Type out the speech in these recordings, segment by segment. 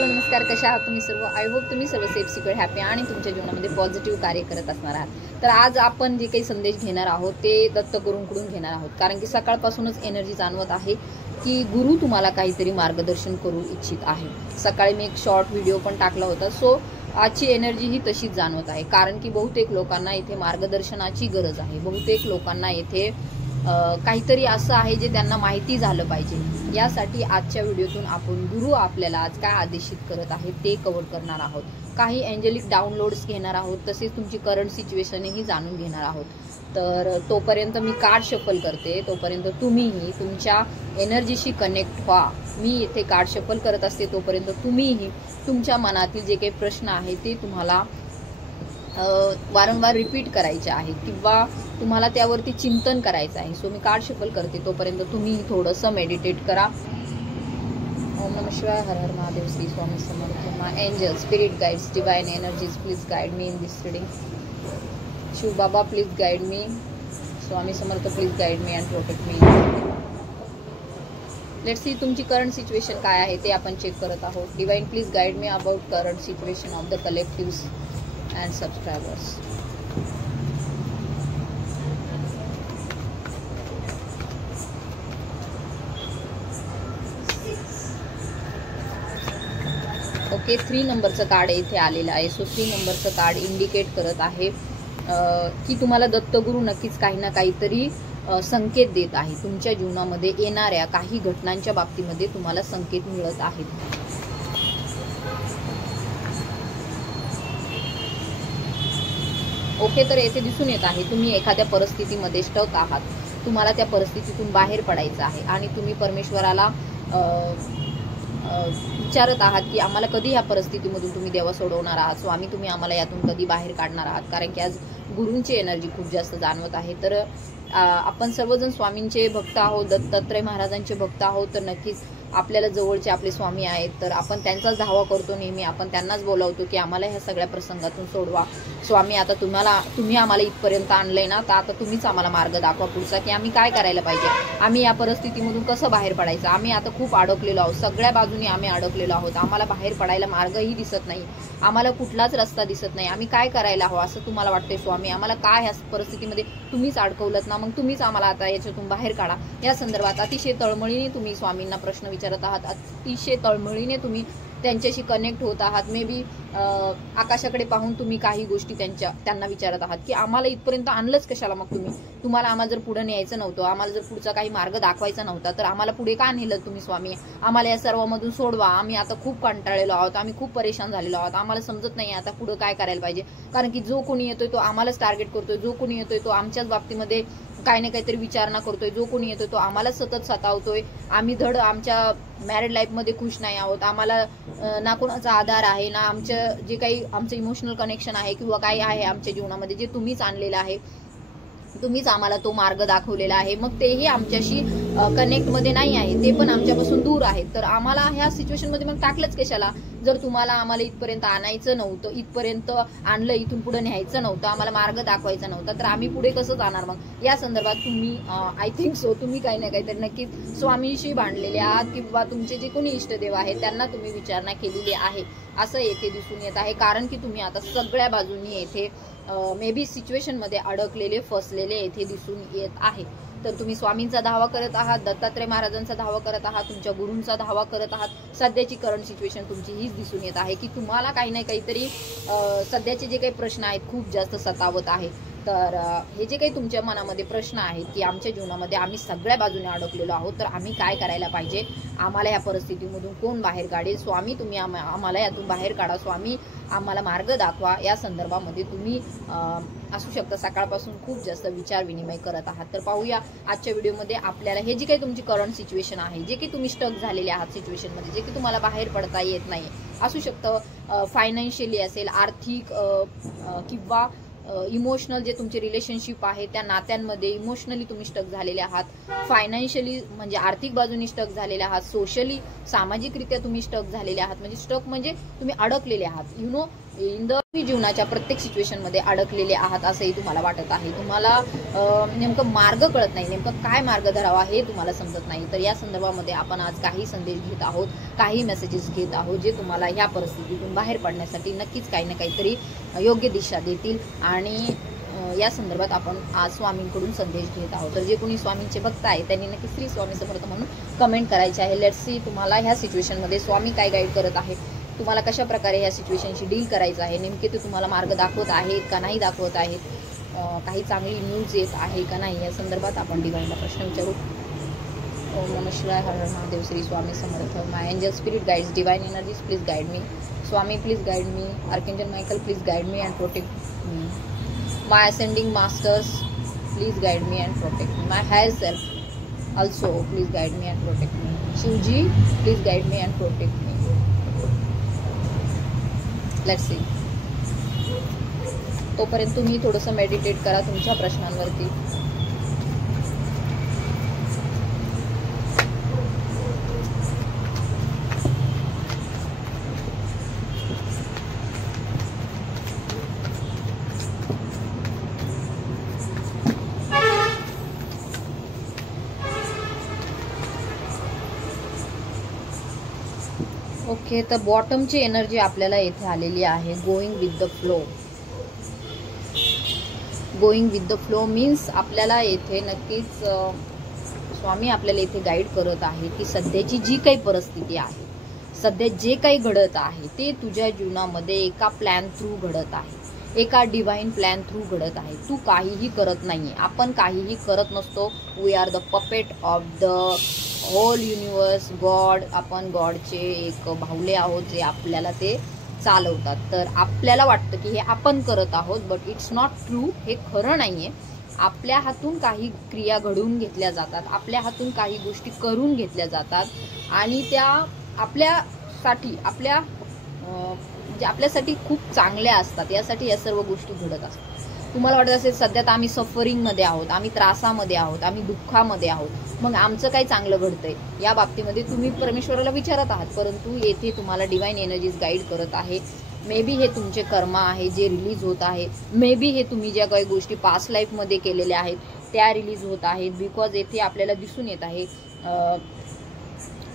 Hello नमस्कार, कशा आहात तुम्ही सर्व? आय होप तुम्ही सर्व सेफ सिक्युअर हॅपी आणि तुमच्या जीवनामध्ये पॉझिटिव्ह कार्य करत असणार आहात। तर आज आपण जे काही संदेश घेणार आहोत ते दत्तगुरूंकडून घेणार आहोत, कारण की सकाळपासूनच एनर्जी जाणवत आहे की गुरु तुम्हाला काहीतरी मार्गदर्शन करू इच्छित आहे। सकाळी मी एक शॉर्ट व्हिडिओ पण टाकला होता, सो आजची एनर्जी ही तशीच जाणवत आहे, कारण की बहुतेक लोकांना इथे मार्गदर्शनाची गरज आहे। बहुतेक लोकांना इथे काहीतरी असं आहे जे त्यांना माहिती झालं पाहिजे। यासाठी आजच्या व्हिडिओतून आपण गुरु आपल्याला आज काय आदेशित करत आहेत ते कव्हर करणार आहोत। काही एंजेलिक डाउनलोड्स घेणार आहोत, तसेच तुमची करंट सिच्युएशनही जाणून घेणार आहोत। तर तोपर्यंत मी कार्ड शफल करते, तोपर्यंत तुम्हीही तुमच्या एनर्जीशी कनेक्ट व्हा। मी इथे कार्ड शफल करत असते तोपर्यंत तुम्हीही तुमच्या मनातील जे काही प्रश्न आहेत ते तुम्हाला वारंवार रिपीट करायचे आहेत किंवा तुम्हाला त्यावरती चिंतन करायचं आहे। सो मी कार्ड शफल करते, तोपर्यंत तुम्ही थोडंसं मेडिटेट करा। ओम नमः शिवाय, हर हर Mahadev, Shri Swami Samarth. My angel, spirit guides, divine energies, please guide me in this reading. Shiv Baba please guide me, Swami Samarth please guide me and protect me. Let's see तुमची करंट सिच्युएशन काय आहे ते आपण चेक करत आहोत। Divine please guide me about current situation of the collectives and subscribers. Okay, 3 नंबरचं card इथे आलेलं आहे। सो 3 नंबरचं कार्ड इंडिकेट करत आहे की तुम्हाला दत्तगुरू नक्कीच काही ना काहीतरी संकेत देत आहे। तुमच्या जीवनामध्ये येणाऱ्या काही घटनांच्या बाबतीमध्ये तुम्हाला संकेत मिळत आहेत। ओके, तर येथे दिसून येत आहे तुम्ही एखाद्या परिस्थितीमध्ये स्टक आहात, तुम्हाला त्या परिस्थितीतून बाहेर पडायचं आहे आणि तुम्ही परमेश्वराला विचारत आहात की आम्हाला कधी ह्या परिस्थितीमधून तुम्ही देवा सोडवणार आहात, स्वामी तुम्ही आम्हाला यातून कधी बाहेर काढणार आहात। कारण की आज गुरूंची एनर्जी खूप जास्त जाणवत आहे। तर आपण सर्वजण स्वामींचे भक्त आहोत, दत्तात्रय महाराजांचे भक्त आहोत, तर नक्कीच आपल्याला जवळचे आपले स्वामी आहेत, तर आपण त्यांचाच धावा करतो नेहमी। आपण त्यांनाच बोलावतो की आम्हाला ह्या सगळ्या प्रसंगातून सोडवा स्वामी। आता तुम्ही आम्हाला इथपर्यंत आणलंय ना, तर आता तुम्हीच आम्हाला मार्ग दाखवा पुढचा, की आम्ही काय करायला पाहिजे, आम्ही या परिस्थितीमधून कसं बाहेर पडायचं। आम्ही आता खूप अडकलेलो आहोत, सगळ्या बाजूनी आम्ही अडकलेलो आहोत, आम्हाला बाहेर पडायला मार्गही दिसत नाही, आम्हाला कुठलाच रस्ता दिसत नाही, आम्ही काय करायला हवं असं तुम्हाला वाटतंय स्वामी। आम्हाला काय ह्या परिस्थितीमध्ये तुम्हीच अडकवलत ना, मग तुम्हीच आम्हाला आता याच्यातून बाहेर काढा। या संदर्भात अतिशय तळमळीने तुम्ही स्वामींना प्रश्न विचारत आहात, अतिशय तळमळीने तुम्ही त्यांच्याशी कनेक्ट होत आहात। मे बी आकाशाकडे पाहून तुम्ही काही गोष्टी त्यांना विचारत आहात की आम्हाला इथपर्यंत आणलंच कशाला, मग तुम्हाला आम्हाला जर पुढे न्यायचं नव्हतं, आम्हाला जर पुढचा काही मार्ग दाखवायचा नव्हता, तर आम्हाला पुढे का नेलं तुम्ही स्वामी? आम्हाला या सर्वांमधून सोडवा, आम्ही आता खूप कंटाळलेलो आहोत, आम्ही खूप परेशान झालेलो आहोत, आम्हाला समजत नाही आता पुढे काय करायला पाहिजे। कारण की जो कोणी येतोय तो आम्हालाच टार्गेट करतोय, जो कोणी येतोय तो आमच्याच बाबतीमध्ये काही ना काहीतरी विचारणा करतोय, जो कोणी येतोय तो आम्हाला सतत सतावतोय। आम्ही धड आमच्या मॅरिड लाईफमध्ये खुश नाही आहोत, आम्हाला ना कोणाचा आधार आहे ना आमचं जे काही आमचं इमोशनल कनेक्शन आहे किंवा काही आहे आमच्या जीवनामध्ये जे तुम्हीच आणलेलं आहे, तुम्हीच आम्हाला तो मार्ग दाखवलेला आहे, मग तेही आमच्याशी कनेक्टमध्ये नाही आहे, ते पण आमच्यापासून दूर आहेत। तर आम्हाला ह्या सिच्युएशनमध्ये मग टाकलंच कशाला? जर तुम्हाला आम्हाला इथपर्यंत आणायचं नव्हतं, इथपर्यंत आणलं, इथून पुढे न्यायचं नव्हतं, आम्हाला मार्ग दाखवायचा नव्हता, तर आम्ही पुढे कसं जाणार मग? या संदर्भात तुम्ही आय थिंक सो तुम्ही काही ना काहीतरी नक्कीच स्वामींशी बांधलेले आहात किंवा तुमचे जे कोणी इष्टदेव आहेत त्यांना तुम्ही विचारणा केलेली आहे असं येथे दिसून येत आहे। कारण की तुम्ही आता सगळ्या बाजूंनी येथे मे बी सिच्युएशनमध्ये अडकलेले फसलेले येथे दिसून येत आहे। तर तुम्ही स्वामींचा धावा करत आहात, दत्तात्रय महाराजांचा धावा करत आहात, तुमच्या गुरूंचा धावा करत आहात। सध्याची करंट सिच्युएशन तुमची हीच दिसून येत आहे की तुम्हाला काही ना काहीतरी सध्याचे जे काही प्रश्न आहेत खूप जास्त सतावत आहे। तर हे जे काही तुमच्या मनामध्ये प्रश्न आहेत की आमच्या जीवनामध्ये आम्ही सगळ्या बाजूने अडकलेलो आहोत, तर आम्ही काय करायला पाहिजे, आम्हाला या परिस्थितीमधून कोण बाहेर काढेल स्वामी, तुम्ही आम्हाला यातून बाहेर काढा स्वामी, आम्हाला मार्ग दाखवा। या संदर्भामध्ये तुम्ही असू शकता सकाळपासून खूप जास्त विचार विनिमय करत आहात। तर पाहूया आजच्या व्हिडिओमध्ये आपल्याला हे जी काही तुमची करंट सिच्युएशन आहे, जे की तुम्ही स्टक झालेले आहात सिच्युएशनमध्ये, जे की तुम्हाला बाहेर पडता येत नाही, असू शकतं फायनान्शियली असेल, आर्थिक किंवा इमोशनल जे तुमचे रिलेशनशिप आहे त्या नात्यांमध्ये इमोशनली तुम्ही स्टक झालेले आहात, फायनान्शियली म्हणजे आर्थिक बाजूनी स्टक झालेले आहात, सोशली सामाजिकरित्या तुम्ही स्टक झालेले आहात। म्हणजे स्टक म्हणजे तुम्ही अडकलेले आहात, यु नो इन द जीवनाच्या प्रत्येक सिच्युएशनमध्ये अडकलेले आहात असंही तुम्हाला वाटत आहे. तुम्हाला नेमकं मार्ग कळत नाही, नेमकं काय मार्ग धरावा हे तुम्हाला समजत नाही. तर या संदर्भामध्ये आपण आज काही संदेश घेत आहोत, काही मेसेजेस घेत आहोत जे तुम्हाला ह्या परिस्थितीतून बाहेर पडण्यासाठी नक्कीच काही ना काहीतरी योग्य दिशा देतील. आणि या संदर्भात आपण आज स्वामींकडून संदेश घेत आहोत. तर जे कोणी स्वामींचे भक्त आहे त्यांनी नक्की श्री स्वामी समर्थ म्हणून कमेंट करायचे आहे. लेट्स सी तुम्हाला ह्या सिच्युएशनमध्ये स्वामी काय गाईड करत आहे, तुम्हाला कशा प्रकारे ह्या सिच्युएशनशी डील करायचं आहे, नेमके ते तुम्हाला मार्ग दाखवत आहेत का नाही दाखवत आहेत, काही चांगली न्यूज येत आहे का नाही, या संदर्भात आपण डिवाइनला प्रश्न विचारू. ओम नमः शिवाय, हर हर Mahadev, Shri Swami Samarth. My angel spirit guides, divine energies please guide me. Swami please guide me. Archangel Michael please guide me and protect me. My ascending masters please guide me and protect me. My higher self also please guide me and protect me. Shivji please guide me and protect me. Let's see. तोपर्यंत तुम्ही थोडंसं meditate करा तुमच्या प्रश्नांवरती. Okay, तर बॉटमची energy आपल्याला येथे आलेली आहे. Going with the flow. Going with the flow means आपल्याला येथे नक्कीच स्वामी आपल्याला इथे गाईड करत आहे की सध्याची जी काही परिस्थिती आहे, सध्या जे काही घडत आहे ते तुझ्या जीवनामध्ये एका प्लॅन थ्रू घडत आहे, एका डिवाइन प्लॅन थ्रू घडत आहे. तू काहीही करत नाहीये, आपण काहीही करत नसतो. We are the puppet of the whole universe, God. आपण गॉडचे एक भावले आहोत जे आपल्याला ते चालवतात. तर आपल्याला वाटतं की हे आपण करत आहोत, बट इट्स नॉट ट्रू. हे खरं नाहीये. आपल्या हातून काही क्रिया घडवून घेतल्या जातात, आपल्या हातून काही गोष्टी करून घेतल्या जातात आणि त्या आपल्यासाठी म्हणजे आपल्यासाठी खूप चांगल्या असतात. यासाठी या सर्व गोष्टी घडत असतात. तुम्हाला वाटत असेल सध्या तर आम्ही सफरिंगमध्ये आहोत, आम्ही त्रासामध्ये आहोत, आम्ही दुःखामध्ये आहोत, मग आमचं काय चांगलं घडतंय या बाबतीमध्ये तुम्ही परमेश्वराला विचारत आहात. परंतु येथे तुम्हाला डिवाइन एनर्जीज गाईड करत आहे. मे बी हे तुमचे कर्म आहे जे रिलीज होत आहे. मे बी हे तुम्ही ज्या काही गोष्टी पास्ट लाईफमध्ये केलेल्या आहेत त्या रिलीज होत आहेत. बिकॉज येथे आपल्याला दिसून येत आहे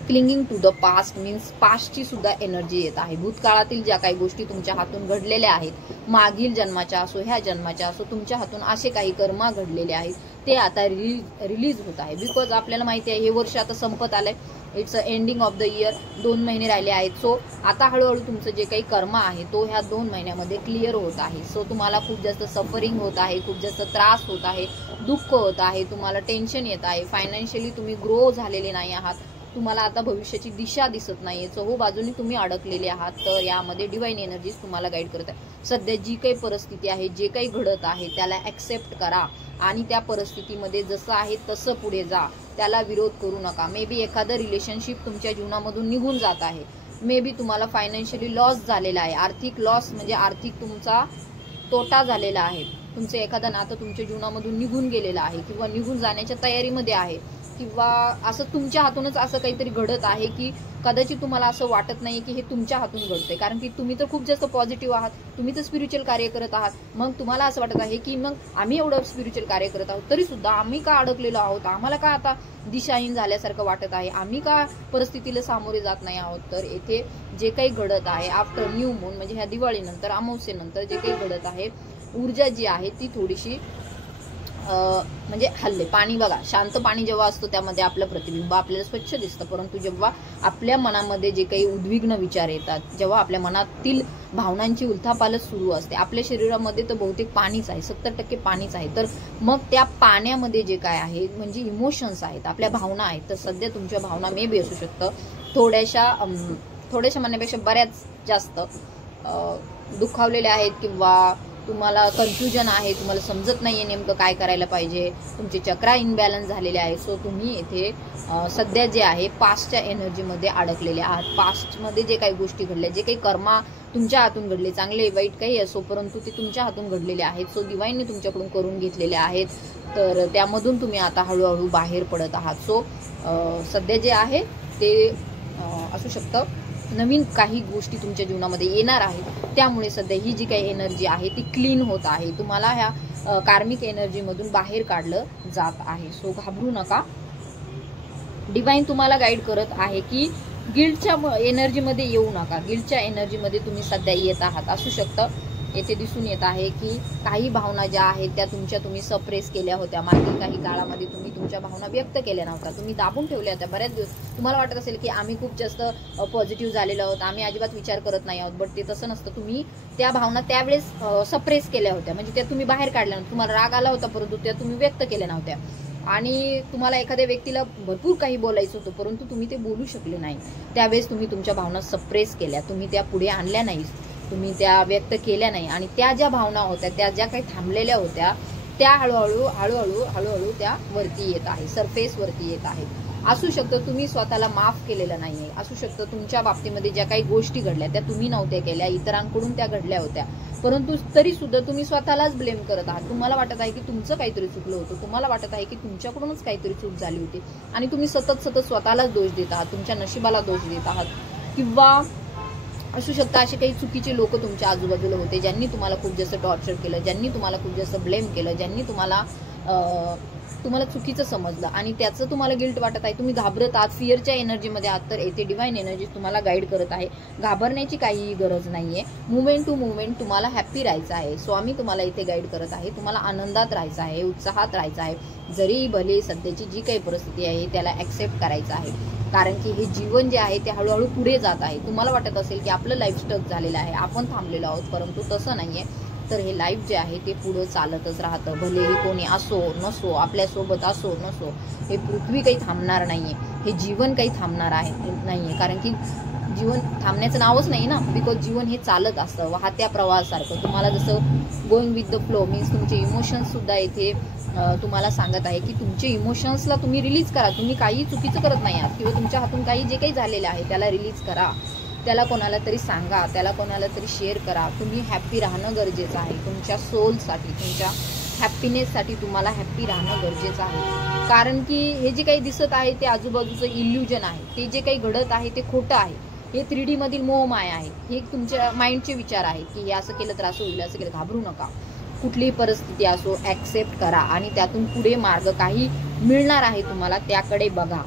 clinging to the past means पास्टची सुद्धा एनर्जी येत आहे. भूतकाळातील ज्या काही गोष्टी तुमच्या हातून घडलेल्या आहेत, मागील जन्माच्या असो ह्या जन्माच्या असो, तुमच्या हातून असे काही कर्म घडलेले आहेत ते आता रिलीज होत आहे. बिकॉज आपल्याला माहिती आहे हे वर्ष आता संपत आलंय. It's a ending of the year. 2 महिने राहिले आहेत. सो आता हळूहळू तुमचं जे काही कर्म आहे तो ह्या 2 महिन्यामध्ये क्लिअर होत आहे. सो तुम्हाला खूप जास्त सफरिंग होत आहे, खूप जास्त त्रास होत आहे, दुःख होत आहे, तुम्हाला टेन्शन येत आहे, फायनान्शियली तुम्ही ग्रो झालेले नाही आहात, तुम्हाला आता भविष्याची दिशा दिसत नाहीये, चहूबाजूनी तुम्ही अडकलेले आहात. तर यामध्ये डिवाइन एनर्जीज तुम्हाला गाईड करत आहे. सध्या जी काही परिस्थिती आहे, जे काही घडत आहे त्याला ॲक्सेप्ट करा आणि त्या परिस्थितीमध्ये जसं आहे तसं पुढे जा. त्याला विरोध करू नका. मे बी एखादं रिलेशनशिप तुमच्या जीवनामधून निघून जात आहे. मे बी तुम्हाला फायनान्शियली लॉस झालेला आहे. आर्थिक लॉस म्हणजे आर्थिक तुमचा तोटा झालेला आहे. तुमचं एखादं नातं तुमच्या जीवनामधून निघून गेलेलं आहे किंवा निघून जाण्याच्या तयारीमध्ये आहे, किंवा असं तुमच्या हातूनच असं काहीतरी घडत आहे की कदाचित तुम्हाला असं वाटत नाही की हे तुमच्या हातून घडतंय. कारण की तुम्ही तर खूप जास्त पॉझिटिव्ह आहात, तुम्ही तर स्पिरिच्युअल कार्य करत आहात. मग तुम्हाला असं वाटत आहे की मग आम्ही एवढं स्पिरिच्युअल कार्य करत आहोत तरी सुद्धा आम्ही का अडकलेलो आहोत, आम्हाला का आता दिशाहीन झाल्यासारखं वाटत आहे, आम्ही का परिस्थितीला सामोरे जात नाही आहोत. तर येथे जे काही घडत आहे आफ्टर न्यू मून म्हणजे ह्या दिवाळीनंतर, अमावस्येनंतर जे काही घडत आहे, ऊर्जा जी आहे ती थोडीशी म्हणजे हल्ले. पाणी बघा, शांत पाणी जेव्हा असतं त्यामध्ये आपलं प्रतिबिंब आपल्याला स्वच्छ दिसतं. परंतु जेव्हा आपल्या मनामध्ये जे काही उद्विग्न विचार येतात, जेव्हा आपल्या मनातील भावनांची उलथापालथ सुरू असते, आपल्या शरीरामध्ये तर बहुतेक पाणीच आहे, 70% पाणीच आहे. तर मग त्या पाण्यामध्ये जे काय आहे म्हणजे इमोशन्स आहेत, आपल्या भावना आहेत. तर सध्या तुमच्या भावना मे बी असू शकतं थोड्याशा म्हणण्यापेक्षा बऱ्याच जास्त दुखावलेल्या आहेत, किंवा तुम्हाला कन्फ्युजन आहे, तुम्हाला समजत नाहीये नेमकं काय करायला पाहिजे, तुमचे चक्रा इनबॅलन्स झालेले आहे. सो तुम्ही येथे सध्या जे आहे पास्टच्या एनर्जीमध्ये अडकलेले आहात. पास्टमध्ये जे काही गोष्टी घडल्या, जे काही कर्मा तुमच्या हातून घडले, चांगले वाईट काही असो, परंतु ते तुमच्या हातून घडलेले आहेत. सो डिवाइनने तुमच्याकडून करून घेतलेले आहेत. तर त्यामधून तुम्ही आता हळूहळू बाहेर पडत आहात. सो सध्या जे आहे ते असू शकतं नवीन काही गोष्टी तुमच्या जीवनामध्ये येणार आहेत. त्यामुळे सध्या ही जी काही एनर्जी आहे ती क्लीन होत आहे. तुम्हाला ह्या कार्मिक एनर्जीमधून बाहेर काढलं जात आहे. सो घाबरू नका. डिवाइन तुम्हाला गाईड करत आहे की गिल्टच्या एनर्जीमध्ये येऊ नका. गिल्टच्या एनर्जीमध्ये तुम्ही सध्या येत आहात. असू शकतं येथे दिसून येत आहे की काही भावना ज्या आहेत त्या तुम्ही सप्रेस केल्या होत्या. मागील काही काळामध्ये तुम्ही तुमच्या भावना व्यक्त केल्या नव्हत्या, तुम्ही दाबून ठेवल्या होत्या बऱ्याच दिवस. तुम्हाला वाटत असेल की आम्ही खूप जास्त पॉझिटिव्ह झालेलो आहोत, आम्ही अजिबात विचार करत नाही आहोत. बट ते तसं नसतं. तुम्ही त्या भावना त्यावेळेस सप्रेस केल्या होत्या, म्हणजे त्या तुम्ही बाहेर काढल्या नव्हत्या. तुम्हाला राग आला होता परंतु त्या तुम्ही व्यक्त केल्या नव्हत्या. आणि तुम्हाला एखाद्या व्यक्तीला भरपूर काही बोलायचं होतं परंतु तुम्ही ते बोलू शकले नाही. त्यावेळेस तुम्ही तुमच्या भावना सप्रेस केल्या, तुम्ही त्या पुढे आणल्या नाही, तुम्ही त्या व्यक्त केल्या नाही. आणि त्या ज्या भावना होत्या, त्या ज्या काही थांबलेल्या होत्या, त्या हळूहळू त्या वरती येत आहे, सरफेस वरती येत आहेत. असू शकतं तुम्ही स्वतःला माफ केलेलं नाहीये. असू शकतं तुमच्या बाबतीमध्ये ज्या काही गोष्टी घडल्या त्या तुम्ही नव्हत्या केल्या, इतरांकडून त्या घडल्या होत्या. परंतु तरी सुद्धा तुम्ही स्वतःलाच ब्लेम करत आहात. तुम्हाला वाटत आहे की तुमचं काहीतरी चुकलं होतं, तुम्हाला वाटत आहे की तुमच्याकडूनच काहीतरी चूक झाली होती आणि तुम्ही सतत स्वतःलाच दोष देत आहात, तुमच्या नशिबाला दोष देत आहात. किंवा असू शकतं असे काही चुकीचे लोक तुमच्या आजूबाजूला होते ज्यांनी तुम्हाला खूप जास्त टॉर्चर केलं, ज्यांनी तुम्हाला खूप जास्त ब्लेम केलं, ज्यांनी तुम्हाला चुकीचं समजलं आणि त्याचं तुम्हाला गिल्ट वाटत आहे. तुम्ही घाबरत आहात, फिअरच्या एनर्जीमध्ये आहात. तर येथे डिवाइन एनर्जी तुम्हाला गाईड करत आहे. घाबरण्याची काहीही गरज नाहीये. मुवमेंट टू मुवमेंट तुम्हाला हॅप्पी राहायचं आहे. स्वामी तुम्हाला इथे गाईड करत आहे. तुम्हाला आनंदात राहायचं आहे, उत्साहात राहायचं आहे. जरी भले सध्याची जी काही परिस्थिती आहे त्याला ऍक्सेप्ट करायचं आहे, कारण की हे जीवन जे आहे ते हळूहळू पुढे जात आहे. तुम्हाला वाटत असेल की आपलं लाईफ स्टक झालेलं आहे, आपण थांबलेलो आहोत, परंतु तसं नाहीये. तर हे लाईफ जे आहे ते पुढे चालतच राहतं. भलेही कोणी असो नसो, आपल्यासोबत असो नसो, हे पृथ्वी काही थांबणार नाहीये, हे जीवन काही थांबणार नाहीये. कारण की जीवन थांबण्याचं नावच नाही ना, बिकॉज जीवन हे चालत असतं वाहत्या प्रवाहासारखं. तुम्हाला जसं going with the flow means तुमचे इमोशन्स सुद्धा इथे तुम्हाला सांगत आहे की तुमचे इमोशन्सला तुम्ही रिलीज करा. तुम्ही काही चुकीचं करत नाही आहात किंवा तुमच्या हातून काही जे काही झालेलं आहे त्याला रिलीज करा, त्याला कोणाला तरी सांगा, त्याला कोणाला तरी शेअर करा. तुम्ही हॅप्पी राहणं गरजेचं आहे. तुमच्या सोलसाठी, तुमच्या हॅप्पीनेससाठी तुम्हाला हॅप्पी राहणं गरजेचं आहे. कारण की हे जे काही दिसत आहे ते आजूबाजूचं इल्युजन आहे, ते जे काही घडत आहे ते खोटं आहे. हे 3D मधील मोहमाया आहे. हे तुमच्या माइंडचे विचार आहेत की हे असं केलं तर असं होईल, असं केलं. घाबरू नका. कुठलीही परिस्थिती असो ऍक्सेप्ट करा आणि त्यातून पुढे मार्ग काही मिळणार आहे तुम्हाला, त्याकडे बघा.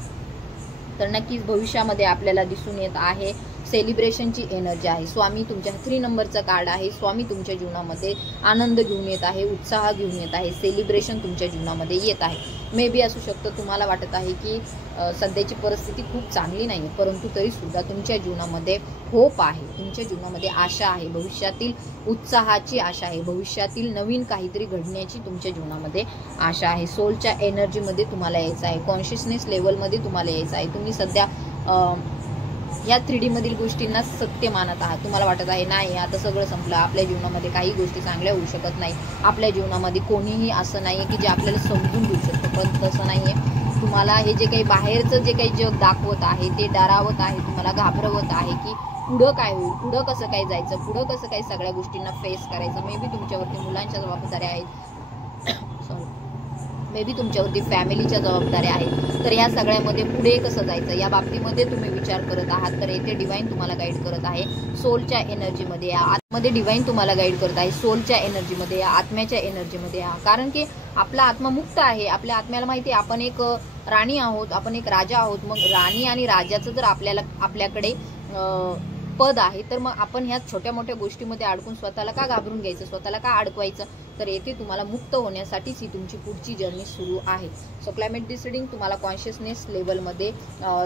तर नक्कीच भविष्यामध्ये आपल्याला दिसून येत आहे सेलिब्रेशनची एनर्जी आहे. स्वामी तुमच्या 3 नंबरचं कार्ड आहे. स्वामी तुमच्या जीवनामध्ये आनंद घेऊन येत आहे, उत्साह घेऊन येत आहे, सेलिब्रेशन तुमच्या जीवनामध्ये येत आहे. मे बी असू शकतं तुम्हाला वाटत आहे की सध्याची परिस्थिती खूप चांगली नाही, परंतु तरी सुद्धा तुमच्या जीवनामध्ये होप आहे, तुमच्या जीवनामध्ये आशा आहे, भविष्यातील उत्साहाची आशा आहे, भविष्यातील नवीन काहीतरी घडण्याची तुमच्या जीवनामध्ये आशा आहे. सोलच्या एनर्जीमध्ये तुम्हाला यायचं आहे, कॉन्शियसनेस लेवलमध्ये तुम्हाला यायचं आहे. तुम्ही सध्या या 3D मधील गोष्टींना सत्य मानत आहात. तुम्हाला वाटत आहे नाही आता सगळं संपलं, आपल्या जीवनामध्ये काही गोष्टी चांगल्या होऊ शकत नाही, आपल्या जीवनामध्ये कोणीही असं नाहीये की जे आपल्याला समजून घेऊ शकतं. पण तसं नाहीये. तुम्हाला हे जे काही बाहेरचं जे काही जग दाखवत आहे ते डरावत आहे, तुम्हाला घाबरवत आहे की पुढं काय होईल, पुढं कसं काय जायचं, पुढं कसं काय सगळ्या गोष्टींना फेस करायचं. मे बी तुमच्यावरती मुलांच्या जबाबदाऱ्या आहेत, मे बी तुमच्यावरती फॅमिलीच्या जबाबदाऱ्या आहेत. तर या सगळ्यामध्ये पुढे कसं जायचं या बाबतीमध्ये तुम्ही विचार करत आहात. तर येथे डिवाइन तुम्हाला गाईड करत आहे. सोलच्या एनर्जीमध्ये या, आतमध्ये डिवाइन तुम्हाला गाईड करत आहे. सोलच्या एनर्जीमध्ये या, आत्म्याच्या एनर्जीमध्ये या. कारण की आपला आत्मा मुक्त आहे. आपल्या आत्म्याला माहिती आहे आपण एक राणी आहोत, आपण एक राजा आहोत. मग राणी आणि राजाचं जर आपल्याकडे पद आहे तर मग आपण ह्या छोट्या मोठ्या गोष्टीमध्ये अडकून स्वतःला का घाबरून घ्यायचं, स्वतःला का अडकवायचं. तर येथे तुम्हाला मुक्त होण्यासाठीच ही तुमची पुढची जर्नी सुरू आहे. सो क्लायमेट डिसिडिंग तुम्हाला कॉन्शियसनेस लेवलमध्ये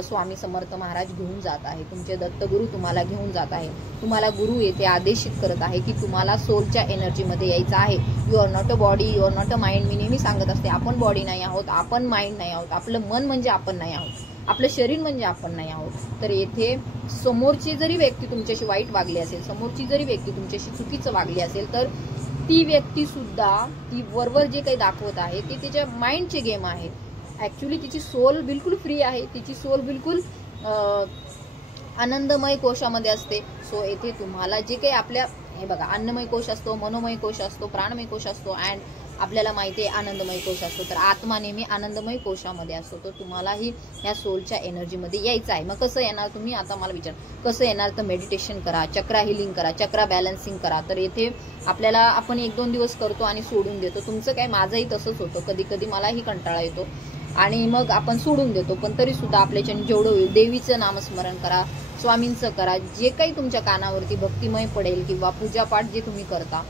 स्वामी समर्थ महाराज घेऊन जात आहे. तुमचे दत्तगुरू तुम्हाला घेऊन जात आहे. तुम्हाला गुरु येथे आदेशित करत आहे की तुम्हाला सोलच्या एनर्जीमध्ये यायचं आहे. You are not a body, you are not a mind. मी नेहमी सांगत असते आपण बॉडी नाही आहोत, आपण माइंड नाही आहोत, आपलं मन म्हणजे आपण नाही आहोत, आपलं शरीर म्हणजे आपण नाही आहोत. तर येथे समोरची जरी व्यक्ती तुमच्याशी वाईट वागली असेल, समोरची जरी व्यक्ती तुमच्याशी चुकीचं वागली असेल, तर ती व्यक्ती सुद्धा ती वरवर जे काही दाखवत आहे ते तिच्या माइंडचे गेम आहेत. ऍक्च्युली तिची सोल बिलकुल फ्री आहे, तिची सोल बिलकुल आनंदमय कोशामध्ये असते. सो येथे तुम्हाला जे काही आपल्या हे बघा, अन्नमय कोश असतो, मनोमय कोश असतो, प्राणमय कोश असतो अँड आपल्याला माहिती आहे आनंदमय कोश असतो. तर आत्मा नेहमी आनंदमय कोशामध्ये असतो. तर तुम्हालाही ह्या सोलच्या एनर्जीमध्ये यायचं आहे. मग कसं येणार तुम्ही आता मला विचार, कसं येणार? तर मेडिटेशन करा, चक्रा हिलिंग करा, चक्रा बॅलन्सिंग करा. तर येथे आपल्याला आपण 1-2 दिवस करतो आणि सोडून देतो. तुमचं काय, माझंही तसंच होतं. कधी कधी मलाही कंटाळा येतो आणि मग आपण सोडून देतो. पण तरी सुद्धा आपल्याच्याने जेवढं होईल देवीचं नामस्मरण करा, स्वामींचं करा, जे काही तुमच्या कानावरती भक्तिमय पडेल किंवा पूजापाठ जे तुम्ही करता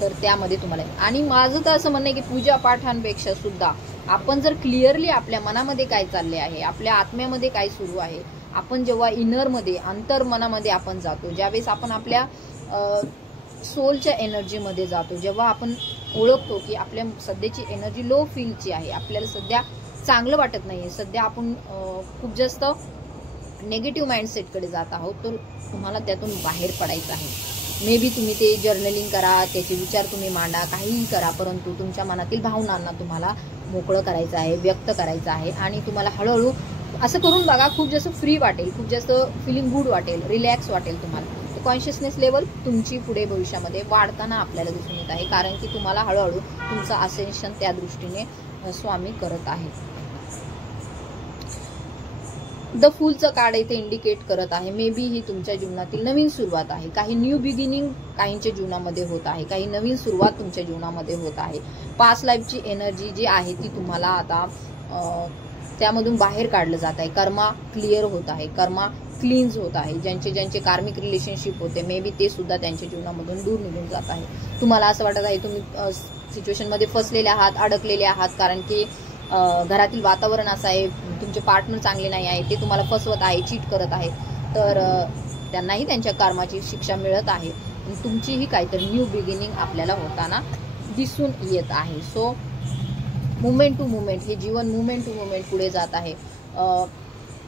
तर त्यामध्ये तुम्हाला. आणि माझं तर असं म्हणणं आहे की पूजापाठांपेक्षा सुद्धा आपण जर क्लिअरली आपल्या मनामध्ये काय चालले आहे, आपल्या आत्म्यामध्ये काय सुरू आहे, आपण जेव्हा इनरमध्ये अंतर्मनामध्ये आपण जातो, ज्यावेळेस आपण आपल्या सोलच्या एनर्जीमध्ये जातो, जेव्हा आपण ओळखतो की आपल्या सध्याची एनर्जी लो फीलची आहे, आपल्याला सध्या चांगलं वाटत नाही, सध्या आपण खूप जास्त नेगेटिव्ह माइंडसेटकडे जात आहोत, तर तुम्हाला त्यातून बाहेर पडायचं आहे. मे बी तुम्ही ते जर्नलिंग करा, त्याचे विचार तुम्ही मांडा, काहीही करा, परंतु तुमच्या मनातील भावनांना तुम्हाला मोकळं करायचं आहे, व्यक्त करायचं आहे. आणि तुम्हाला हळूहळू असं करून बघा, खूप जास्त फ्री वाटेल, खूप जास्त फिलिंग गुड वाटेल, रिलॅक्स वाटेल तुम्हाला. कॉन्शियसनेस लेवल तुमची पुढे भविष्यामध्ये वाढताना आपल्याला दिसून येत आहे, कारण की तुम्हाला हळूहळू तुमचं असेन्शन त्या दृष्टीने स्वामी करत आहे. द फूलचं कार्ड इथे इंडिकेट करत आहे मे बी ही तुमच्या जीवनातील नवीन सुरुवात आहे. काही न्यू बिगिनिंग काहींच्या जीवनामध्ये होत आहे, काही नवीन सुरुवात तुमच्या जीवनामध्ये होत आहे. पास्ट लाईफची एनर्जी जी आहे ती तुम्हाला आता त्यामधून बाहेर काढलं जात आहे. कर्मा क्लिअर होत आहे, कर्मा क्लीन्स होत आहे. ज्यांचे कार्मिक रिलेशनशिप होते मे बी ते सुद्धा त्यांच्या जीवनामधून दूर निघून जात आहे. तुम्हाला असं वाटत आहे तुम्ही सिच्युएशनमध्ये फसलेले आहात, अडकलेले आहात, कारण की घरातील वातावरण असं आहे, तुमचे पार्टनर चांगले नाही आहे, ते तुम्हाला फसवत आहे, चीट करत आहे, तर त्यांनाही त्यांच्या कर्माची शिक्षा मिळत आहे. तुमचीही काहीतरी न्यू बिगिनिंग आपल्याला होताना दिसून येत आहे. सो मुवमेंट टू मुवमेंट हे जीवन मुवमेंट टू मुवमेंट पुढे जात आहे.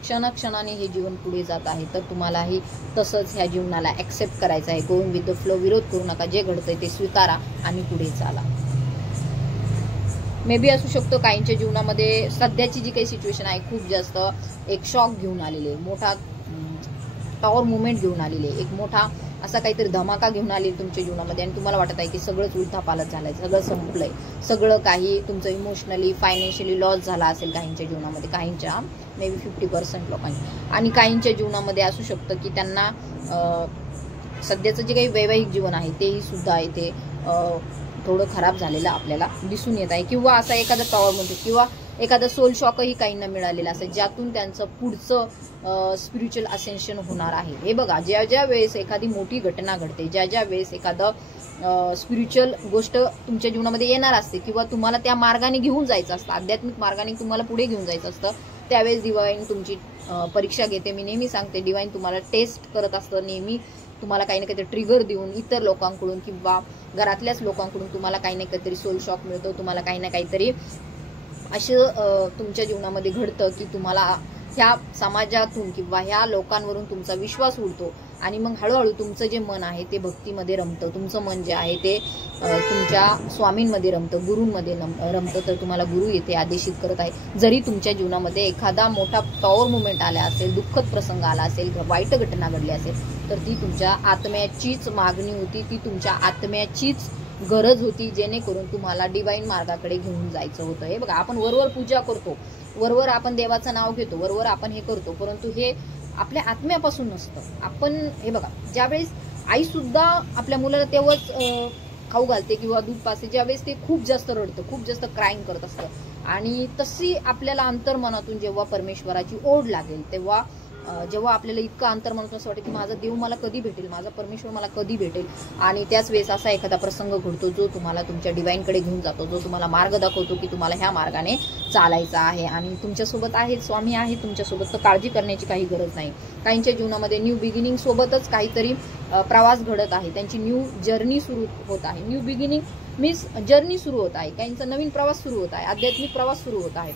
क्षणाक्षणाने हे जीवन पुढे जात आहे. तर तुम्हालाही तसंच ह्या जीवनाला ॲक्सेप्ट करायचं आहे. गोइंग विथ द फ्लो, विरोध करू नका, जे घडतंय ते स्वीकारा आणि पुढे चाला. मे बी असू शकतो काहींच्या जीवनामध्ये सध्याची जी काही सिच्युएशन आहे खूप जास्त एक शॉक घेऊन आलेले, मोठा पॉवर मुवमेंट घेऊन आलेले, एक मोठा असा काहीतरी धमाका घेऊन आलेली तुमच्या जीवनामध्ये आणि तुम्हाला वाटत आहे की सगळंच उलथापालथ झालंय, सगळं संपलंय, सगळं काही तुमचं इमोशनली फायनान्शियली लॉस झाला असेल काहींच्या जीवनामध्ये, काहींच्या मे बी 50% लोकांच्या. आणि काहींच्या जीवनामध्ये असू शकतं की त्यांना सध्याचं जे काही वैवाहिक जीवन आहे तेही सुद्धा इथे थोडं खराब झालेलं आपल्याला दिसून येत आहे. किंवा असा एखादा पॉवर म्हणतो किंवा एखादा सोल शॉकही काहींना मिळालेला असेल, ज्यातून त्यांचं पुढचं स्पिरिच्युअल असेन्शन होणार आहे. हे बघा, ज्या ज्या वेळेस एखादी मोठी घटना घडते, ज्या ज्या वेळेस एखादं स्पिरिच्युअल गोष्ट तुमच्या जीवनामध्ये येणार असते किंवा तुम्हाला त्या मार्गाने घेऊन जायचं असतं, आध्यात्मिक मार्गाने तुम्हाला पुढे घेऊन जायचं असतं, त्यावेळेस डिवाइन तुमची परीक्षा घेते. मी नेहमी सांगते, डिवाइन तुम्हाला टेस्ट करत असतं, नेहमी तुम्हाला काही ना काहीतरी ट्रिगर देऊन इतर लोकांकडून किंवा घरातल्याच लोकांकडून तुम्हाला काही ना काहीतरी सोल शॉक मिळतो, तुम्हाला काही ना काहीतरी असं तुमच्या जीवनामध्ये घडतं की तुम्हाला ह्या समाजातून किंवा ह्या लोकांवरून तुमचा विश्वास उडतो आणि मग हळूहळू तुमचं जे मन आहे ते भक्तीमध्ये रमतं, तुमचं मन जे आहे ते तुमच्या स्वामींमध्ये रमतं, गुरूंमध्ये रमतं. तर तुम्हाला गुरु येथे आदेशित करत आहे. जरी तुमच्या जीवनामध्ये एखादा मोठा पॉवर मुवमेंट आला असेल, दुःखद प्रसंग आला असेल, वाईट घटना घडली असेल, तर ती तुमच्या आत्म्याचीच मागणी होती, ती तुमच्या आत्म्याचीच गरज होती, जेणेकरून तुम्हाला डिवाइन मार्गाकडे घेऊन जायचं होतं. हे बघा, आपण वरवर पूजा करतो, वरवर आपण देवाचं नाव घेतो, वरवर आपण हे करतो, परंतु हे आपल्या आत्म्यापासून नसतं. आपण हे बघा, ज्यावेळेस आई सुद्धा आपल्या मुलाला तेव्हाच खाऊ घालते किंवा दूध पाजते ज्यावेळेस ते खूप जास्त रडतं, खूप जास्त क्राईंग करत असतं. आणि तशी आपल्याला अंतर्मनातून जेव्हा परमेश्वराची ओढ लागेल, तेव्हा जेव्हा आपल्याला इतकं अंतर्मनातून असं वाटतं की माझा देव मला कधी भेटेल, माझा परमेश्वर मला कधी भेटेल, आणि त्याच वेळेस असा एखादा प्रसंग घडतो जो तुम्हाला तुमच्या डिवाइनकडे घेऊन जातो, जो तुम्हाला मार्ग दाखवतो की तुम्हाला ह्या मार्गाने चालायचं आहे आणि तुमच्यासोबत आहे, स्वामी आहे तुमच्यासोबत, तर काळजी करण्याची काही गरज नाही. काहींच्या जीवनामध्ये न्यू बिगिनिंग सोबतच काहीतरी प्रवास घडत आहे, त्यांची न्यू जर्नी सुरू होत आहे. न्यू बिगिनिंग मीन्स जर्नी सुरू होत आहे, काहींचा नवीन प्रवास सुरू होत आहे, आध्यात्मिक प्रवास सुरू होत आहे,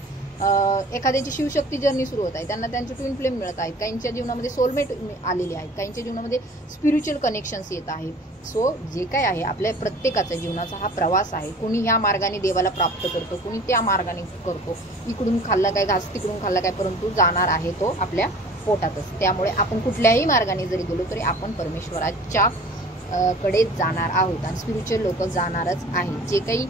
एखाद्याची शिवशक्ती जर्नी सुरू होत आहे, त्यांना त्यांचे ट्विन फ्लेम मिळत आहेत, काहींच्या जीवनामध्ये सोलमेट आलेले आहेत, काहींच्या जीवनामध्ये स्पिरिच्युअल कनेक्शन्स येत आहे. सो जे काय आहे आपल्या प्रत्येकाचा जीवनाचा हा प्रवास आहे. कोणी ह्या मार्गाने देवाला प्राप्त करतो, कोणी त्या मार्गाने करतो, इकडून खाल्ला काय घास तिकडून खाल्ला काय, परंतु जाणार आहे तो आपल्या पोटातच. त्यामुळे आपण कुठल्याही मार्गाने जरी गेलो तरी आपण परमेश्वराच्या कडे जाणार आहोत आणि स्पिरिच्युअल लोक जाणारच आहेत. जे काही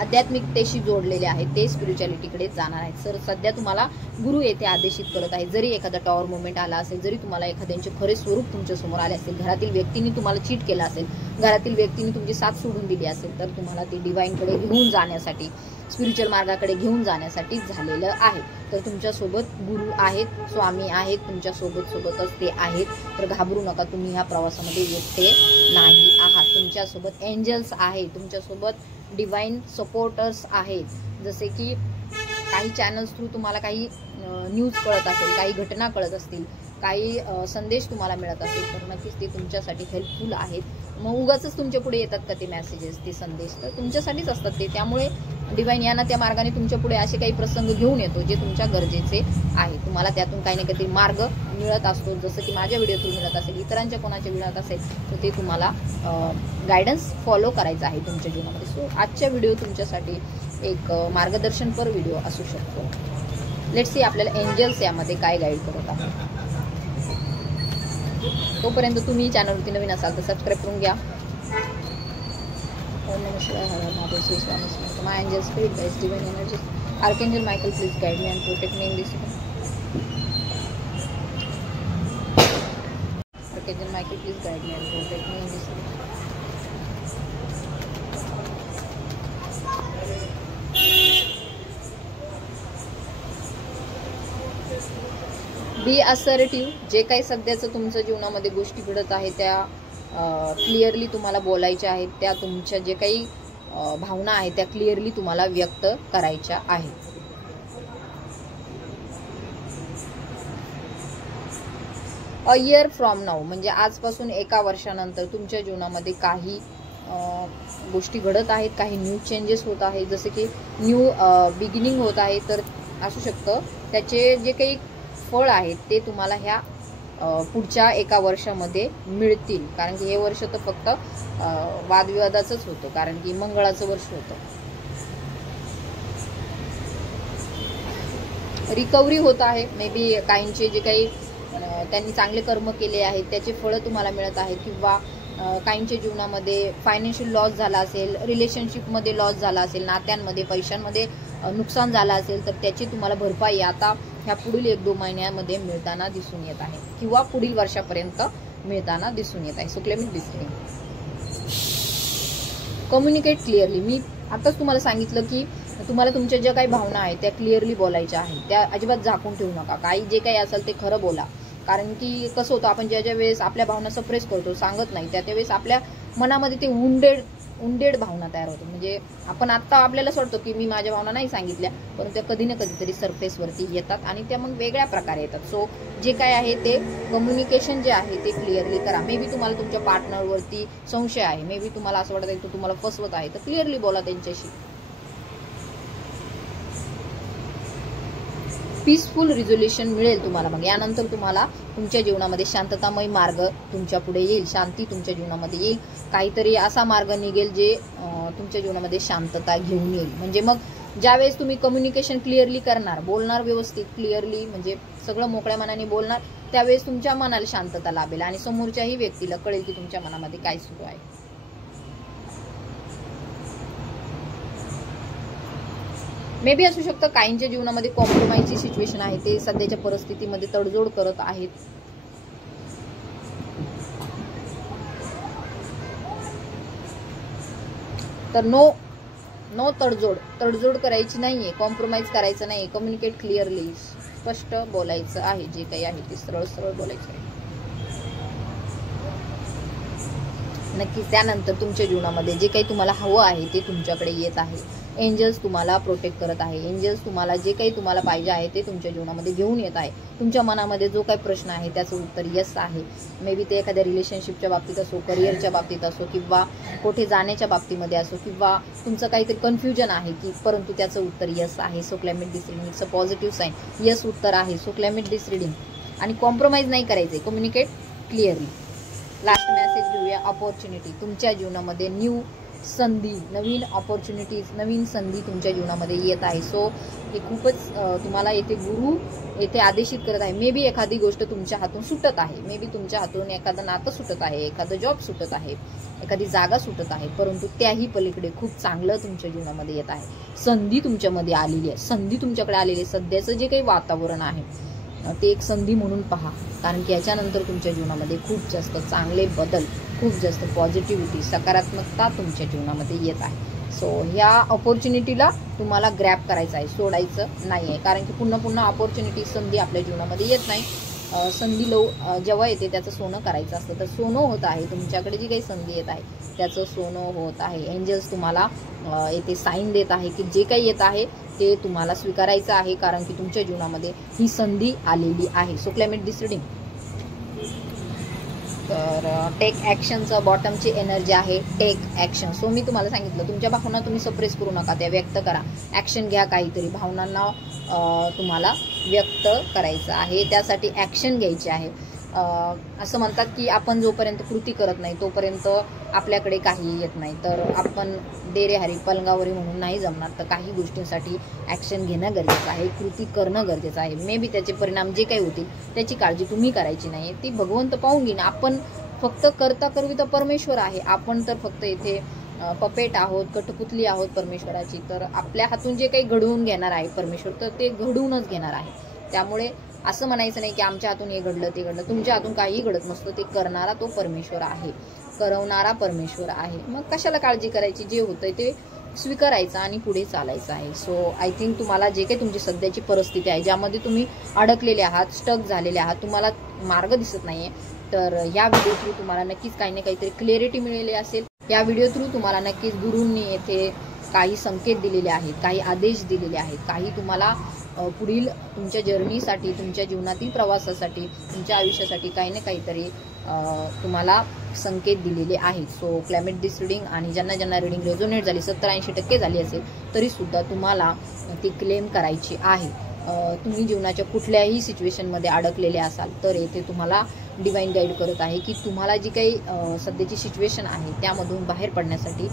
आध्यात्मिकतेशी जोडलेले आहेत ते स्पिरिच्युअलिटीकडे जाणार आहेत. सर सध्या तुम्हाला गुरु येथे आदेशित करत आहे. जरी एखादा टॉवर मुवमेंट आला असेल, जरी तुम्हाला एखाद्यांचे खरे स्वरूप तुमच्या समोर आले असेल, घरातील व्यक्तींनी तुम्हाला चीट केलं असेल, घरातील व्यक्तींनी तुमची साथ सोडून दिली असेल, तर तुम्हाला ते डिवाईनकडे घेऊन जाण्यासाठी, स्पिरिच्युअल मार्गाकडे घेऊन जाण्यासाठी झालेलं आहे. तर तुमच्यासोबत गुरु आहेत, स्वामी आहेत, तुमच्यासोबतच ते आहेत. तर घाबरू नका, तुम्ही ह्या प्रवासामध्ये एकटे नाही आहात. तुमच्यासोबत एंजल्स आहेत, तुमच्यासोबत डिवाइन सपोर्टर्स आहेत. जसे की काही चॅनल्स थ्रू तुम्हाला काही न्यूज कळत असेल, काही घटना कळत असतील, काही संदेश तुम्हाला मिळत असेल, तर नक्कीच ते तुमच्यासाठी हेल्पफुल आहेत. मग उगाच तुमच्या पुढे येतात का ते मेसेजेस, ते संदेश, तर तुमच्यासाठीच असतात ते. त्यामुळे डिवाइन यांना त्या मार्गाने तुमच्या पुढे असे काही प्रसंग घेऊन येतो जे तुमच्या गरजेचे आहे. तुम्हाला त्यातून काही ना काहीतरी मार्ग मिळत असतो. जसं की माझ्या व्हिडिओतून मिळत असेल, इतरांच्या कोणाच्या मिळत असेल, तर ते तुम्हाला गायडन्स फॉलो करायचं आहे तुमच्या जीवनामध्ये. सो आजच्या व्हिडिओ तुमच्यासाठी एक मार्गदर्शनपर व्हिडिओ असू शकतो. लेट्स सी आपल्याला एंजल्स यामध्ये काय गाईड करत आहेत. तोपर्यंत तुम्ही चॅनलवरती नवीन असाल तर सबस्क्राईब करून घ्या. ओम नमः शिवाय, हर हर Mahadev, Shri Swami Samarth. My angel spirit guides, divine energies, archangel Michael, please guide me and protect me in this. Archangel Michael, please guide me and protect me in this. Be assertive. जे काही सध्याचं तुमच्या जीवनामध्ये गोष्टी घडत आहेत त्या क्लिअरली तुम्हाला बोलायच्या आहेत. त्या तुमच्या जे काही भावना आहेत त्या क्लिअरली तुम्हाला व्यक्त करायच्या आहेत. अ इयर फ्रॉम नाऊ म्हणजे आजपासून 1 वर्षानंतर तुमच्या जीवनामध्ये काही गोष्टी घडत आहेत, काही न्यू चेंजेस होत आहेत, जसे की न्यू बिगिनिंग होत आहे. तर असू शकतं त्याचे जे काही फळ आहेत ते तुम्हाला ह्या पुढच्या 1 वर्षामध्ये मिळतील. कारण की हे वर्ष तर फक्त वादविवादाचंच होतं, कारण की मंगळाचं वर्ष होतं. रिकव्हरी होत आहे. मे बी काहींचे जे काही त्यांनी चांगले कर्म केले आहेत त्याचे फळं तुम्हाला मिळत आहेत, किंवा काहींच्या जीवनामध्ये फायनान्शियल लॉस झाला असेल, रिलेशनशिपमध्ये लॉस झाला असेल, नात्यांमध्ये पैशांमध्ये नुकसान झालं असेल, तर त्याची तुम्हाला भरपाई आता ह्या पुढील 1-2 महिन्यामध्ये मिळताना दिसून येत आहे, किंवा पुढील वर्षापर्यंत मिळताना दिसून येत आहे. So claim it description. Communicate clearly. मी आताच तुम्हाला सांगितलं की तुम्हाला तुमच्या ज्या काही भावना आहेत त्या क्लिअरली बोलायच्या आहेत. त्या अजिबात झाकून ठेवू नका. काही जे काही असेल ते खरं बोला. कारण की कसं होतं, आपण ज्या वेळेस आपल्या भावना सप्रेस करतो, सांगत नाही, त्या वेळेस आपल्या मनामध्ये ते उंडेड भावना तयार होतो. म्हणजे आपण आत्ता आपल्याला वाटतं की मी माझ्या भावना नाही सांगितल्या, पण त्या कधी ना कधीतरी सरफेसवरती येतात आणि त्या मग वेगळ्या प्रकारे येतात. सो जे काय आहे ते कम्युनिकेशन जे आहे ते क्लिअरली करा. मे बी तुम्हाला तुमच्या पार्टनरवरती संशय आहे, मे बी तुम्हाला असं वाटत आहे की तुम्हाला फसवत आहे, तर क्लिअरली बोला त्यांच्याशी. पीसफुल रिझोल्युशन मिळेल तुम्हाला. मग यानंतर तुम्हाला तुमच्या जीवनामध्ये शांततामय मार्ग तुमच्या पुढे येईल, शांती तुमच्या जीवनामध्ये येईल. काहीतरी असा मार्ग निघेल जे तुमच्या जीवनामध्ये शांतता घेऊन येईल. म्हणजे मग ज्यावेळेस तुम्ही कम्युनिकेशन क्लिअरली करणार, बोलणार व्यवस्थित क्लिअरली, म्हणजे सगळं मोकळ्या मनाने बोलणार, त्यावेळेस तुमच्या मनाला शांतता लाभेल आणि समोरच्याही व्यक्तीला कळेल की तुमच्या मनामध्ये काय सुरू आहे. मे बी असू शकतं काहींच्या जीवनामध्ये कॉम्प्रोमाइजची सिच्युएशन आहे, ते सध्याच्या परिस्थितीमध्ये तडजोड करत आहेत. तर नो तडजोड करायची नाहीये, कॉम्प्रोमाइज करायचं नाही. कम्युनिकेट क्लिअरली, स्पष्ट बोलायचं आहे. जे काही आहे ते सरळ बोलायचं आहे. नक्कीच त्यानंतर तुमच्या जीवनामध्ये जे काही तुम्हाला हवं आहे ते तुमच्याकडे येत आहे. एंजल्स तुम्हाला प्रोटेक्ट करत आहे. एंजल्स तुम्हाला जे काही तुम्हाला पाहिजे आहे ते तुमच्या जीवनामध्ये घेऊन येत आहे. तुमच्या मनामध्ये जो काही प्रश्न आहे त्याचं उत्तर यस आहे. मे बी ते एखाद्या रिलेशनशिपच्या बाबतीत असो, करिअरच्या बाबतीत असो, किंवा कुठे जाण्याच्या बाबतीमध्ये असो, किंवा तुमचं काहीतरी कन्फ्युजन आहे की परंतु त्याचं उत्तर यस आहे. So climate this reading it's a positive sign. Yes उत्तर आहे. So climate this reading. आणि कॉम्प्रोमाइज नाही करायचे, कम्युनिकेट क्लिअरली. लास्ट मेसेज घेऊया. अपॉर्च्युनिटी. तुमच्या जीवनामध्ये न्यू संधी, नवीन ऑपॉर्च्युनिटीज, नवीन संधी तुमच्या जीवनामध्ये येत आहे. सो हे खूपच तुम्हाला येथे गुरु येथे आदेशित करत आहे. मे बी एखादी गोष्ट तुमच्या हातून सुटत आहे, मे बी तुमच्या हातून एखादं नातं सुटत आहे, एखादं जॉब सुटत आहे, एखादी जागा सुटत आहे, परंतु त्याही पलीकडे खूप चांगलं तुमच्या जीवनामध्ये येत आहे. संधी तुमच्यामध्ये आलेली आहे, संधी तुमच्याकडे आलेली आहे. सध्याचं जे काही वातावरण आहे ते एक संधी म्हणून पहा, कारण की याच्यानंतर तुमच्या जीवनामध्ये खूप जास्त चांगले बदल, खूप जास्त पॉझिटिव्हिटी, सकारात्मकता तुमच्या जीवनामध्ये येत आहे. सो ह्या ऑपॉर्च्युनिटीला तुम्हाला ग्रॅब करायचं आहे, सोडायचं नाही आहे. कारण की पुन्हा पुन्हा ऑपॉर्च्युनिटी, संधी आपल्या जीवनामध्ये येत नाही. संधी जेव्हा येते त्याचं सोनं करायचं असतं, तर सोनं होत आहे. तुमच्याकडे जी काही संधी येत आहे त्याचं सोनं होत आहे. एंजल्स तुम्हाला येथे साईन देत आहे की जे काही येत आहे ते तुम्हाला स्वीकारायचं आहे, कारण की तुमच्या जीवनामध्ये ही संधी आलेली आहे. सो क्लायमेट दिस रीडिंग. तर टेक ॲक्शनचं बॉटमची एनर्जी आहे, टेक ॲक्शन. सो मी तुम्हाला सांगितलं, तुमच्या भावना तुम्ही सप्रेस करू नका, त्या व्यक्त करा, ॲक्शन घ्या. काहीतरी भावनांना तुम्हाला व्यक्त करायचं आहे, त्यासाठी ॲक्शन घ्यायची आहे. असं म्हणतात की आपण जोपर्यंत कृती करत नाही तोपर्यंत आपल्याकडे काही येत नाही. तर आपण देरे हरी पलंगावरी म्हणून नाही जमणार. तर काही गोष्टींसाठी ॲक्शन घेणं गरजेचं आहे, कृती करणं गरजेचं आहे. मे बी त्याचे परिणाम जे काही होतील त्याची काळजी तुम्ही करायची नाही, ती भगवंत पाहून घेईन. आपण फक्त करता करवी तर परमेश्वर आहे, आपण तर फक्त इथे पपेट आहोत, कठपुतली आहोत परमेश्वराची. तर आपल्या हातून जे काही घडवून घेणार आहे परमेश्वर, तर ते घडवूनच घेणार आहे. त्यामुळे असं म्हणायचं नाही की आमच्या हातून हे घडलं ते घडलं. तुमच्या हातून काही घडत नसतं, ते करणारा तो परमेश्वर आहे, करवणारा परमेश्वर आहे. मग कशाला काळजी करायची, जे होतंय ते स्वीकारायचं आणि पुढे चालायचं आहे. सो आय थिंक तुम्हाला जे काही तुमची सध्याची परिस्थिती आहे, ज्यामध्ये तुम्ही अडकलेले आहात, स्टक झालेले आहात, तुम्हाला मार्ग दिसत नाहीये, तर या व्हिडिओ थ्रू तुम्हाला नक्कीच काही ना काहीतरी क्लिअरिटी मिळाली असेल. या व्हिडिओ थ्रू तुम्हाला नक्कीच गुरूंनी येथे काही संकेत दिलेले आहेत, काही आदेश दिलेले आहेत, काही तुम्हाला पुढील तुमच्या जर्नीसाठी, तुमच्या जीवनातील प्रवासासाठी, तुमच्या आयुष्यासाठी काही ना काहीतरी तुम्हाला संकेत दिलेले आहेत. सो क्लायमेट दिस रीडिंग. आणि ज्यांना ज्यांना रीडिंग रेझोनेट झाली, 70-80% झाली असेल, तरी सुद्धा तुम्हाला ती क्लेम करायची आहे. तुम्ही जीवनाच्या कुठल्याही सिच्युएशनमध्ये अडकलेले असाल तर येथे तुम्हाला डिवाइन गाईड करत आहे की तुम्हाला जी काही सध्याची सिच्युएशन आहे त्यामधून बाहेर पडण्यासाठी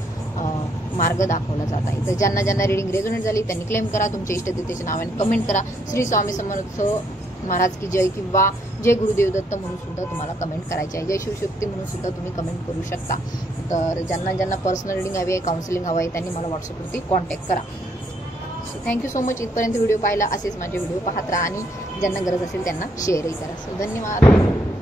मार्ग दाखवला जात आहे. तर ज्यांना ज्यांना रीडिंग रेझोनेट झाली त्यांनी क्लेम करा, तुमच्या इष्टदेवतेच्या नावाने कमेंट करा. श्री स्वामी समर्थ महाराज की जय किंवा जय गुरुदेव दत्त म्हणून सुद्धा तुम्हाला कमेंट करायची आहे. जय शिवशक्ती म्हणून सुद्धा तुम्ही कमेंट करू शकता. तर ज्यांना ज्यांना पर्सनल रीडिंग हवी आहे, काउन्सिलिंग हवं आहे, त्यांनी मला व्हॉट्सअपवरती कॉन्टॅक्ट करा. Thank you so much. इथपर्यंत व्हिडिओ पाहिला. असेच माझे व्हिडिओ पाहत राहा आणि ज्यांना गरज असेल त्यांना शेअरही करा. सो धन्यवाद.